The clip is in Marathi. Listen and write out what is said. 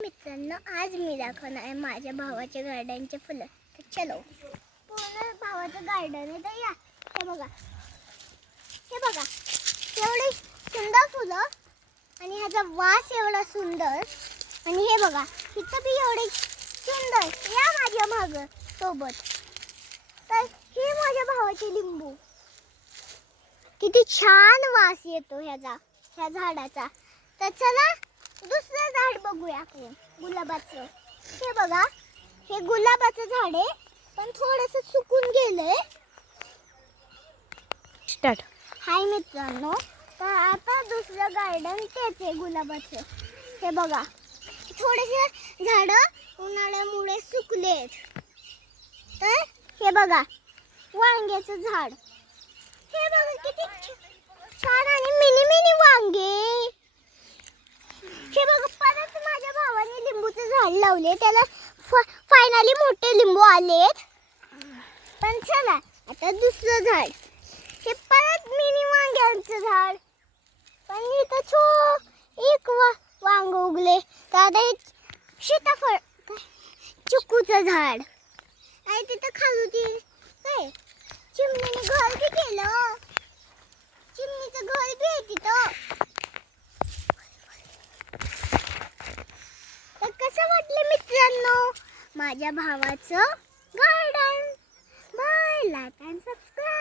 मित्रांनो, आज मी दाखवणार आहे माझ्या भावाच्या गार्डनचे फुलं. तर चलो, पूर्ण भावाचं गार्डन आहे. तर या, हे बघा एवढी सुंदर फुलं आणि ह्याचा वास एवढा सुंदर. आणि हे बघा इथं बी एवढे सुंदर. या माझ्या माग सोबत. तर हे माझ्या भावाचे लिंबू, किती छान वास येतो ह्या झाडाचा. तर चला दुसरं झाड बघूया आपण, गुलाबाचं. हे बघा, हे गुलाबाचं झाड आहे, पण थोडंसं सुकून गेलंय. स्टार्ट. हाय मित्रांनो, तर आता दुसरं गार्डन तेच आहे गुलाबाचं. हे बघा, थोडेसे झाडं उन्हाळ्यामुळे सुकलेत. तर हे बघा वांग्याचं झाड. हे बघा किती छान आणि मिनी मिनी वांगे. हे बघा, परत माझ्या भावाने लिंबूचं झाड लावले. त्याला फायनली मोठे लिंबू आलेत. पण चला आता दुसरं झाड. हे परत मिनी वांग्यांचं झाड. पण इथं एक वांग उगले. तर आता हे सीताफळ चिकूचं झाड. आणि तिथं खालूची काय चिमणीने घर बी केलं. चिमणीचं घर बी आहे तिथं. तर कसं वाटलं मित्रांनो माझ्या भावाचं garden? Bye, like and subscribe.